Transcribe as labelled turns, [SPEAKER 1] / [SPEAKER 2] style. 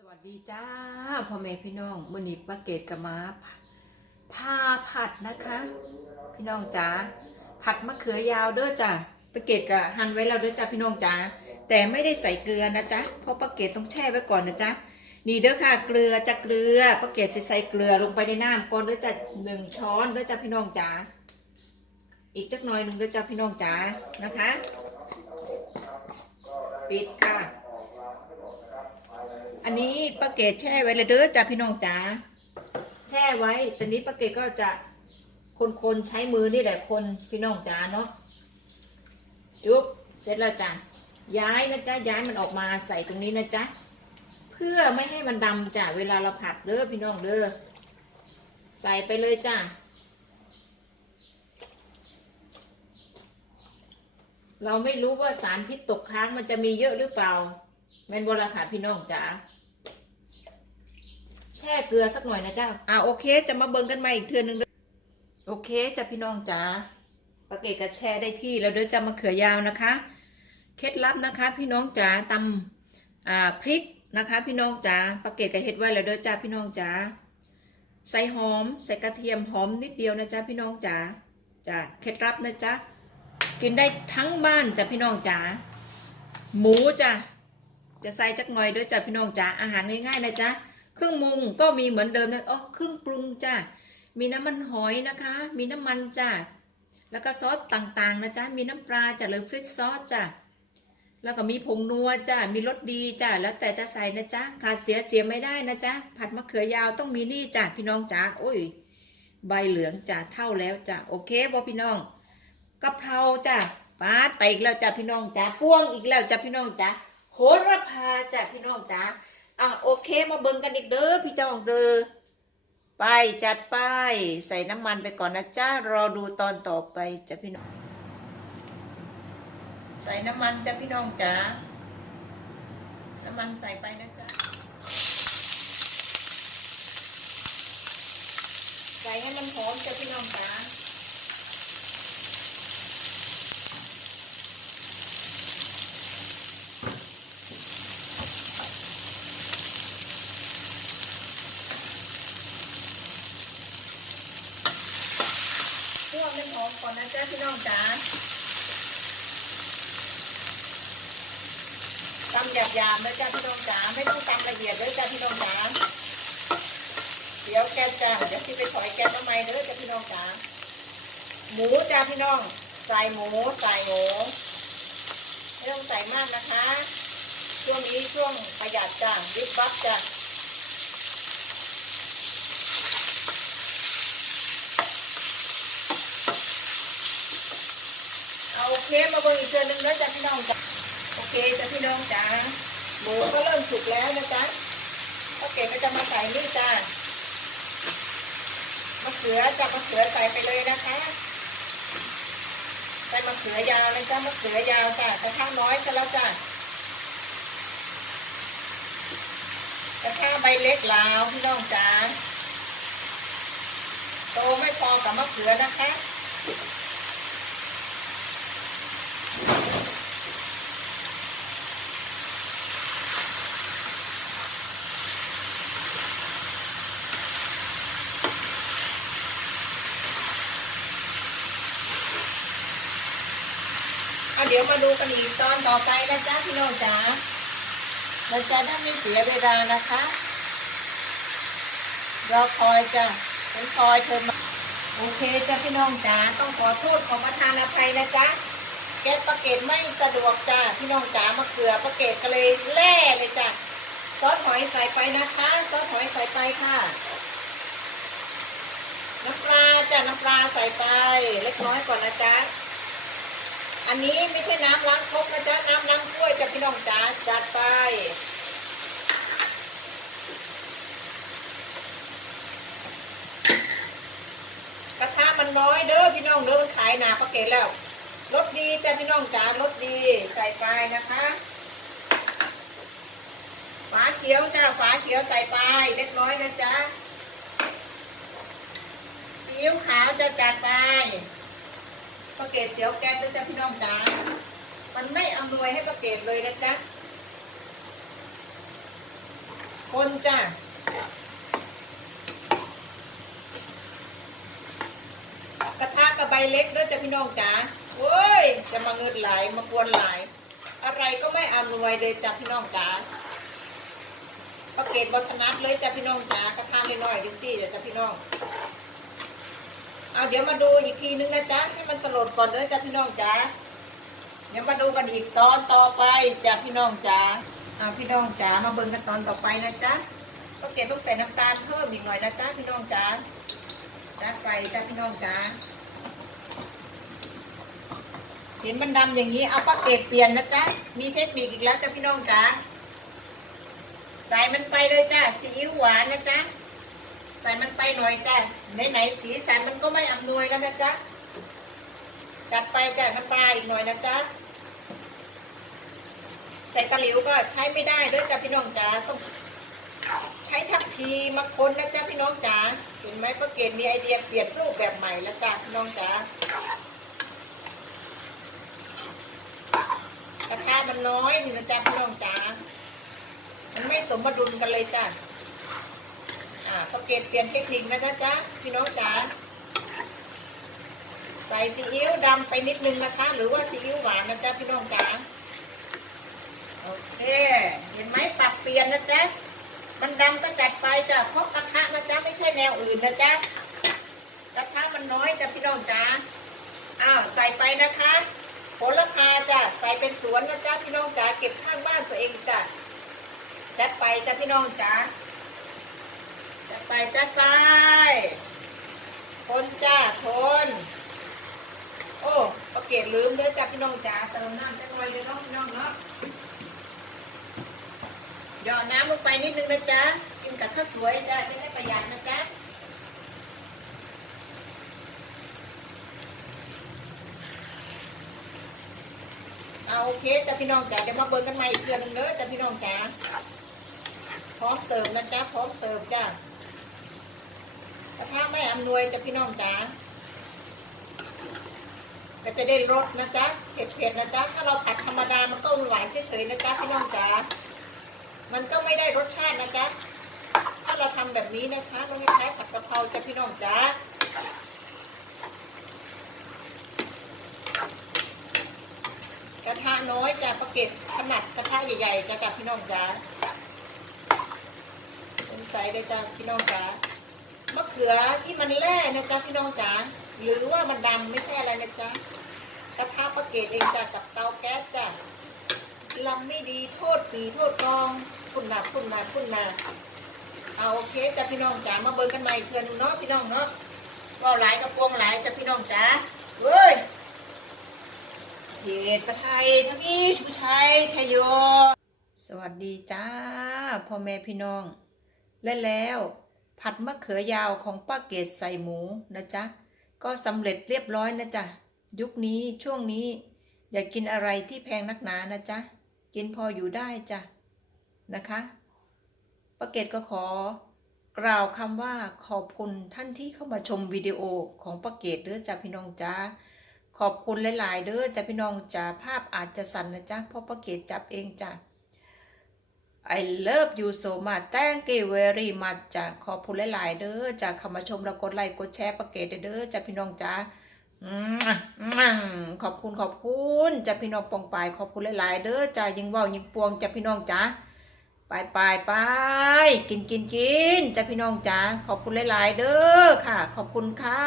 [SPEAKER 1] สวัสดีจ้าพ่อแม่พี่น้องมือนี้ป้าเกดกับมาพาผัดนะคะ พี่น้องจ๋าผัดมะเขือยาวเด้อจ้ะป้าเกดกับหั่นไว้แล้วเด้อจ้าพี่น้องจ๋าแต่ไม่ได้ใส่เกลือนะจ๊ะเพราะป้าเกดต้องแช่ไว้ก่อนนะจ๊ะนี่เด้อค่ะเกลือจะเกลือป้าเกดใส่ใส่เกลือลงไปในน้ำก่อนเด้อจ้ะหนึ่งช้อนเด้อจ้าพี่น้องจ๋าอีกจักหน่อยหนึ่งเด้อจ้าพี่น้องจ๋านะคะ ปิดค่ะ อันนี้ป้าเกดแช่ไว้เลยเด้อจ้าพี่น้องจ๋าแช่ไว้ตอนนี้ป้าเกดก็จะคนๆใช้มือนี่แหละคนพี่น้องจ๋าเนาะจุ๊บเสร็จแล้วจ้ะย้ายนะจ๊ะย้ายมันออกมาใส่ตรงนี้นะจ๊ะเพื่อไม่ให้มันดำจ้ะเวลาเราผัดเด้อพี่น้องเด้อใส่ไปเลยจ้ะเราไม่รู้ว่าสารพิษตกค้างมันจะมีเยอะหรือเปล่า แม่นบละค่ะพี่น้องจ๋าแช่เกลือสักหน่อยนะจ๊ะอ่าโอเค จะมาเบิ่งกันใหม่อีกเทือนึงเด้อโอเคจ้ะพี่น้องจ๋าปาเกตก็แช่ได้ที่แล้วเดี๋ยวจะมาเขือยาวนะคะ เคล็ดลับนะคะ พี่น้องจ๋าตำอ่าพริกนะคะ พี่น้องจ๋าปาเกตก็เฮ็ดไว้แล้วเด้อจ้าพี่น้องจ๋าใส่หอม ใส่กระเทียมหอมนิดเดียวนะจ๊ะพี่น้องจ๋าจ้ะเคล็ดลับนะจ๊ะกินได้ทั้งบ้านจ้ะพี่น้องจ๋าหมูจ้ะ จะใส่จักหน่อยด้วยจ้ะพี่น้องจ้าอาหารง่ายๆนะจ๊ะเครื่องมุงก็มีเหมือนเดิมนะอ๋อเครื่องปรุงจ้ะมีน้ำมันหอยนะคะ มีน้ำมันจ้ะแล้วก็ซอสต่างๆนะจ๊ะมีน้ำปลาจ้ะหรือฟิชซอสจ้ะแล้วก็มีผงนัวจ้ะมีรสดีจ้ะแล้วแต่จะใส่นะจ๊ะขาดเสียเสียไม่ได้นะจ๊ะผัดมะเขือยาวต้องมีนี่จ้ะพี่น้องจ้าโอ้ยใบเหลืองจ้ะเท่าแล้วจ้ะโอเคบ่พี่น้องกะเพราจ้ะปาดไปอีกแล้วจ้ะพี่น้องจ้าพ่วงอีกแล้วจ้ะพี่น้องจ้า โหระพาจ้ะพี่น้องจ้าอะโอเคมาเบิ่งกันอีกเด้อพี่เจ้าของเด้อไปจัดไปใส่น้ำมันไปก่อนนะจ้ารอดูตอนต่อไปจ้ะพี่น้อง ใส่น้ำมันจ้ะพี่น้องจ้าน้ำมันใส่ไปนะจ๊ะใส่ให้มันหอมจ้ะพี่น้องจ้า คั่วมันหอมก่อนนะจ๊ะ พี่น้องจ๋าตำหยาบๆนะจ๊ะพี่น้องจ๋าไม่ต้องตำละเอียดเลยจ้ะพี่น้องจ๋าเดี๋ยวแกจ้ะเดี๋ยวพี่ไปถอยแกทำไมเด้อจ้ะพี่น้องจ๋าหมูจ้ะพี่น้องใส่หมูใส่หมูไม่ต้องใส่มากนะคะ ช่วงนี้ช่วงประหยัดจ้ะริบบับจ้า เคมาเบิ่งอีกเทือนึงแล้วจ้ะพี่น้องจ้ะโอเคจ้ะพี่น้องจ้ะหมูก็เริ่มสุกแล้วนะจ๊ะโอเคก็จะมาใส่นี่จ้ะมะเขือจะมะเขือใส่ไปเลยนะคะใส่มะเขือยาวเลยจ้ะมะเขือยาวจ้ะกระทะน้อยก็แล้วจ้ะกระทะใบเล็กลาวพี่น้องจ้ะโตไม่พอกับมะเขือนะคะ เดี๋ยวมาดูกันอีกตอนต่อไปนะจ๊ะพี่น้องจ๋าเราจะได้ไม่เสียเวลานะคะรอคอยจ้ะฉันคอยเธอมาโอเคจ้ะพี่น้องจ๋าต้องขอโทษขอประทานอภัยนะจ๊ะแก๊สปลาเกตไม่สะดวกจ้ะพี่น้องจ๋ามะเขือปลาเกตก็เลยแล่เลยจ้ะซอสหอยใส่ไปนะคะซอสหอยใส่ไปค่ะน้ำปลาจ้ะน้ำปลาใส่ไป เล็กน้อยก่อนนะจ๊ะ อันนี้ไม่ใช่น้ำล้างครกนะจ๊ะ น้ำล้างถ้วยจะพี่น้องจ๋าจัดไป กระทะมันน้อยเด้อพี่น้องเด้อมันขายหนาพักเกตแล้วรสดีจ้ะพี่น้องจ๋ารสดีใส่ไปนะคะฝาเขียวจ้าฝาเขียวใส่ไปเล็กน้อยนะจ๊ะซีอิ๊วขาวจะจัดไป ปลาเกตเสียวแก๊สด้วยจ้ะพี่น้องจ๋า มันไม่อำนวยให้ปลาเกตเลยนะจ๊ะ คนจ้ะกระทะกับใบเล็กด้วยจ้ะพี่น้องจ๋าโอ้ย จะมาเงินไหลมากวนไหลอะไรก็ไม่อำนวยเลยจ้ะพี่น้องจ๋าประเกตบัฒนัดเลยจ้ะพี่น้องจ๋ากระทะเล่น้อยดิซี่เดี๋ยวจ้ะพี่น้อง เอาเดี๋ยวมาดูอีกทีนึงนะจ๊ะให้มันสลดก่อนเด้อจ้ะพี่น้องจ๋าเดี๋ยวมาดูกันอีกตอนต่อไปจ้ะพี่น้องจ๋าเอาพี่น้องจ๋ามาเบิ่งกันตอนต่อไปนะจ๊ะก็เกดต้องใส่น้ำตาลเพิ่มอีกหน่อยนะจ๊ะพี่น้องจ๋าจัดไปจ้ะพี่น้องจ๋าเห็นมันดำอย่างนี้เอาปลาเกดเปลี่ยนนะจ๊ะมีเทคนิคอีกแล้วจ้ะพี่น้องจ๋าใส่มันไปเลยจ้ะซีอิ๊วหวานนะจ๊ะ ส่มันไปหน่อยจ้ะไหนๆสีสันมันก็ไม่อำนวยแล้วนะจ๊ะจัดไปจ้ะน้ำปลาอีกหน่อยนะจ๊ะใส่ตะหลิวก็ใช้ไม่ได้ด้วยจ้ะพี่น้องจ๋าต้องใช้ทัพพีมาค้นนะจ๊ะพี่น้องจ๋าเห็นไหมป้าเกณมีไอเดียเปลี่ยนรูปแบบใหม่แล้วจ้ะพี่น้องจ๋ากระทะมันน้อยนี่นะจ๊ะพี่น้องจ๋ามันไม่สมดุลกันเลยจ้ะ เขาเกตเปลี่ยนเทคนิคนะจ๊ะจ๊ะพี่น้องจ๋าใส่ซีอิ๊วดำไปนิดนึงนะคะ หรือว่าซีอิ๊วหวานนะจ๊ะพี่น้องจ๋าโอเคเห็นไหมปรับเปลี่ยนนะจ๊ะมันดำก็จัดไปจ้ะเพราะกระทะนะจ๊ะไม่ใช่แนวอื่นนะจ๊ะกระทะมันน้อยจ้ะพี่น้องจ๋าอ้าวใส่ไปนะคะโหระพาจ้ะใส่เป็นสวนนะจ๊ะพี่น้องจ๋าเก็บข้างบ้านตัวเองจ้ะจัดไปจ้ะพี่น้องจ๋า จัดไปจัดไป คนจ้าคน โอ้ประเกตลืมเด้อจ้าพี่น้องจ้าเติมน้ำจักหน่อยเด้อเนาะพี่น้องเนาะหยอดน้ำลงไปนิดนึงนะจ๊ะ กินกับข้าวสวยจ้าจะได้ประหยัดนะจ๊ะเอาโอเคจ้าพี่น้องจ้าเดี๋ยวมาเบิ่งกันใหม่อีกเดือนนึงเด้อจ้าพี่น้องจ้าพร้อมเสิร์ฟนะจ๊ะพร้อมเสิร์ฟจ้ะ ระทะไม่อำนวยจ้ะพี่น้องจ๋าก็จะได้รสนะจ๊ะเผ็ดๆนะจ๊ะถ้าเราผัดธรรมดามันก็หวานเฉยๆนะจ๊ะพี่น้องจ๋ามันก็ไม่ได้รสชาตินะจ๊ะถ้าเราทำแบบนี้นะคะต้องคล้ายๆผัดกะเพราจ้ะพี่น้องจ๋ากระทะน้อยจ้ะประเก็บขนาดกระทะใหญ่ๆจ้ะจ้ะพี่น้องจ๋าเป็นใสเลยจ้าพี่น้องจ๋า มะเขือที่มันแร่นะจ๊ะพี่น้องจ๋าหรือว่ามันดำไม่ใช่อะไรนะจ๊ะกระทะประเกตเองจ้ะกับเตาแก๊สจ้ะลำไม่ดีโทษปีโทษกองคุณนาคุณนาคุณนาเอาโอเคจ้ะพี่น้องจ๋ามาเบิ่งกันใหม่เทื่อนเนาะพี่น้องเนาะก็หลายกระพวงหลายจ้ะพี่น้องจ๋าเว้ยเขตประไทยทวีชูชัยชัยโย สวัสดีจ้าพ่อแม่พี่น้อง และแล้ว ผัดมะเขือยาวของป้าเกศใส่หมูนะจ๊ะ ก็สำเร็จเรียบร้อยนะจ๊ะ ยุคนี้ช่วงนี้ อย่ากกินอะไรที่แพงนักหนานะจ๊ะ กินพออยู่ได้จ้ะนะคะป้าเกศก็ขอกล่าวคำว่าขอบคุณท่านที่เข้ามาชมวิดีโอของป้าเกศเด้อจ้ะพี่น้องจ้าขอบคุณหลาย ๆ เด้อจ้ะพี่น้องจ้าภาพอาจจะสั่นนะจ๊ะเพราะป้าเกศจับเองจ้ะ I love you so much thank you very much จ้ะขอบคุณหลาย ๆ เด้อจ้ะเข้ามาชมแล้วกดไลค์กดแชร์ประเกตเด้อจ้ะพี่น้องจ้าอืมอืมขอบคุณขอบคุณจ้ะพี่น้องปองปายขอบคุณหลาย ๆ เด้อจ้ะยิงว่าวยิงปวงจ้ะพี่น้องจ้าไปไปไปกินกินกินจ้ะพี่น้องจ้าขอบคุณหลาย ๆ เด้อค่ะ ขอบคุณค่ะ